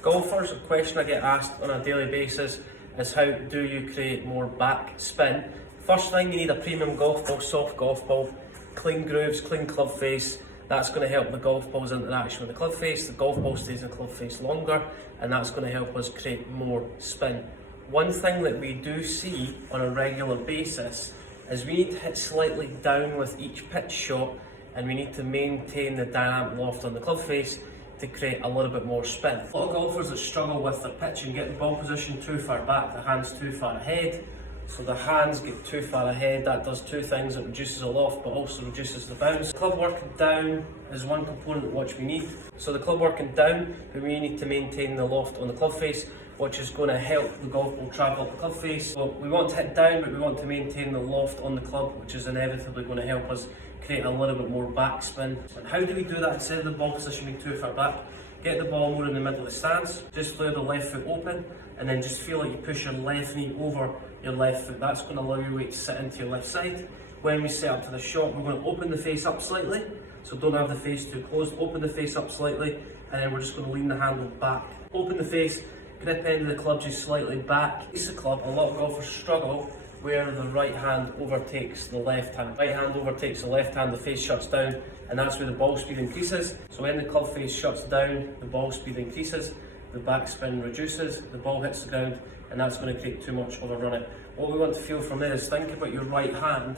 Golfers, a question I get asked on a daily basis is how do you create more back spin? First thing, you need a premium golf ball, soft golf ball, clean grooves, clean club face. That's going to help the golf ball's interaction with the club face. The golf ball stays in the club face longer, and that's going to help us create more spin. One thing that we do see on a regular basis is we need to hit slightly down with each pitch shot, and we need to maintain the dynamic loft on the club face to create a little bit more spin. A lot of golfers that struggle with their pitch and get the ball position too far back, the hands too far ahead. So the hands get too far ahead, that does two things: it reduces the loft but also reduces the bounce. Club working down is one component which we need. So the club working down, we need to maintain the loft on the club face, which is going to help the golf ball travel up the club face. So we want to hit down, but we want to maintain the loft on the club, which is inevitably going to help us create a little bit more backspin. And how do we do that instead of the ball position being too far back? Get the ball more in the middle of the stance, just flare the left foot open, and then just feel like you push your left knee over your left foot. That's going to allow your weight to sit into your left side. When we set up to the shot, we're going to open the face up slightly, so don't have the face too closed. Open the face up slightly, and then we're just going to lean the handle back. Open the face, grip end of the club just slightly back. Release the club. A lot of golfers struggle where the right hand overtakes the left hand. Right hand overtakes the left hand, the face shuts down, and that's where the ball speed increases. So when the club face shuts down, the ball speed increases, the backspin reduces, the ball hits the ground, and that's going to create too much of a run it. What we want to feel from there is think about your right hand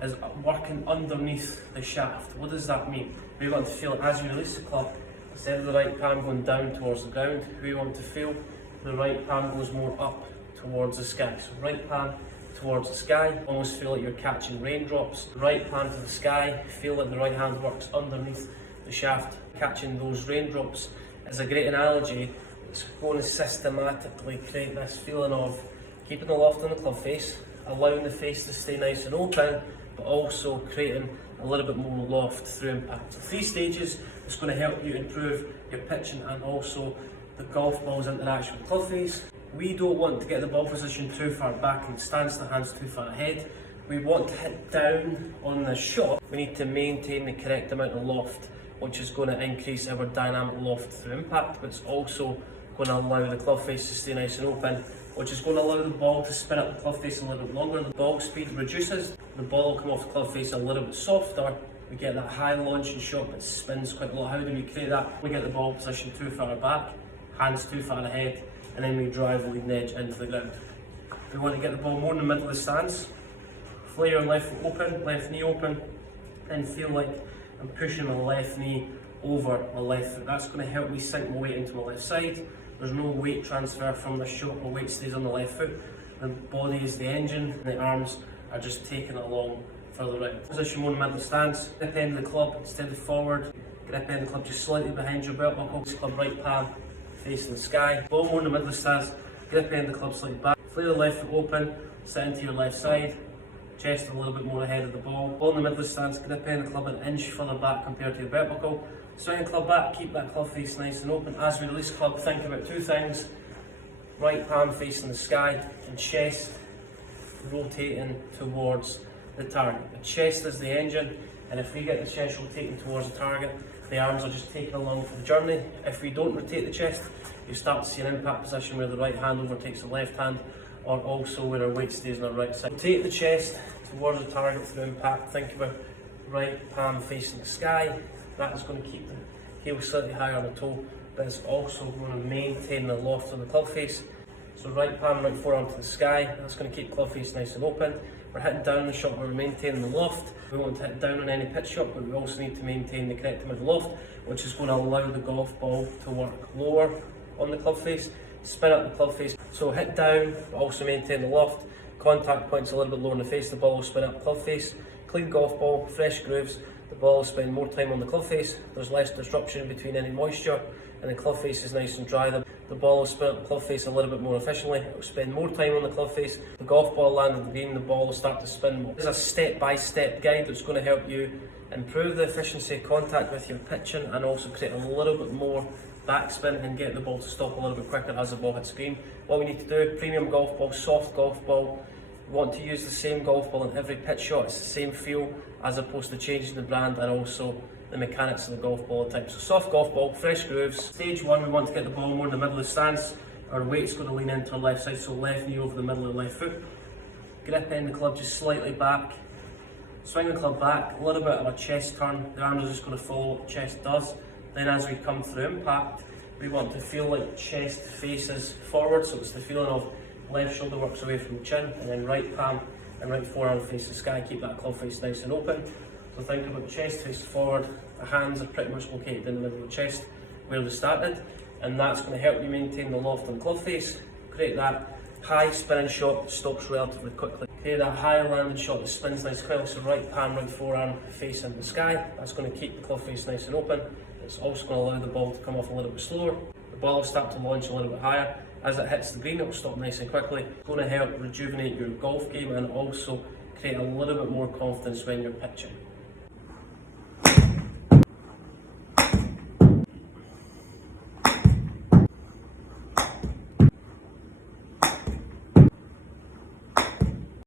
as working underneath the shaft. What does that mean? We want to feel it as you release the club, instead of the right palm going down towards the ground, we want to feel the right palm goes more up towards the sky. So right palm towards the sky, almost feel like you're catching raindrops. Right palm to the sky, feel like the right hand works underneath the shaft. Catching those raindrops is a great analogy. It's going to systematically create this feeling of keeping the loft on the club face, allowing the face to stay nice and open, but also creating a little bit more loft through impact. So 3 stages, it's going to help you improve your pitching and also the golf ball's interaction with the club face. We don't want to get the ball position too far back in stance, the hands too far ahead. We want to hit down on the shot. We need to maintain the correct amount of loft, which is going to increase our dynamic loft through impact, but it's also going to allow the club face to stay nice and open, which is going to allow the ball to spin up the club face a little bit longer. The ball speed reduces, the ball will come off the club face a little bit softer. We get that high launching shot but spins quite a lot. How do we create that? We get the ball position too far back, hands too far ahead, and then we drive the leading edge into the ground. We want to get the ball more in the middle of the stance, flare your left foot open, left knee open, and feel like I'm pushing my left knee over my left foot. That's going to help me sink my weight into my left side. There's no weight transfer from the shot, my weight stays on the left foot. The body is the engine, and the arms are just taken along further right. Position more in the middle of the stance, grip end of the club instead of forward, grip end of the club just slightly behind your belt buckle, club right palm facing the sky. Ball more in the middle of the stance, grip end of the club slightly back, flare the left foot open, sit into your left side, chest a little bit more ahead of the ball. Ball in the middle of the stance, grip end of the club an inch further back compared to your belt buckle. Swing the club back, keep that club face nice and open. As we release club, think about 2 things. Right palm facing the sky and chest rotating towards the target. The chest is the engine, and if we get the chest rotating towards the target, the arms are just taken along for the journey. If we don't rotate the chest, you start to see an impact position where the right hand overtakes the left hand, or also where our weight stays on our right side. Rotate the chest towards the target through impact. Think about right palm facing the sky. That is going to keep the heel slightly higher on the toe, but it's also going to maintain the loft on the club face. So right palm, right forearm to the sky, that's going to keep club face nice and open. We're hitting down the shot where we're maintaining the loft. We want to hit down on any pitch shot, but we also need to maintain the correct amount of loft, which is going to allow the golf ball to work lower on the club face, spin up the club face. So hit down, but also maintain the loft. Contact points a little bit lower in the face, the ball will spin up the club face. Clean golf ball, fresh grooves. The ball will spend more time on the club face, there's less disruption between any moisture, and the club face is nice and dry. The ball will spin up the club face a little bit more efficiently, it will spend more time on the club face. The golf ball lands the green, the ball will start to spin more. This is a step-by-step guide that's going to help you improve the efficiency of contact with your pitching and also create a little bit more backspin and get the ball to stop a little bit quicker as the ball hits green. What we need to do, premium golf ball, soft golf ball. We want to use the same golf ball in every pitch shot, it's the same feel as opposed to changing the brand and also the mechanics of the golf ball type. So soft golf ball, fresh grooves. Stage 1, we want to get the ball more in the middle of the stance. Our weight's going to lean into our left side, so left knee over the middle of the left foot. Grip in the club just slightly back. Swing the club back, a little bit of a chest turn. The arms are just going to follow what the chest does. Then as we come through impact, we want to feel like chest faces forward, so it's the feeling of left shoulder works away from the chin, and then right palm and right forearm face the sky. Keep that club face nice and open. So think about the chest face forward, the hands are pretty much located in the middle of the chest where they started, and that's going to help you maintain the loft on club face, create that high spinning shot that stops relatively quickly. Create that higher landing shot that spins nice quickly, so right palm, right forearm face in the sky. That's going to keep the club face nice and open. It's also going to allow the ball to come off a little bit slower. The ball will start to launch a little bit higher. As it hits the green, it will stop nice and quickly. It's going to help rejuvenate your golf game and also create a little bit more confidence when you're pitching.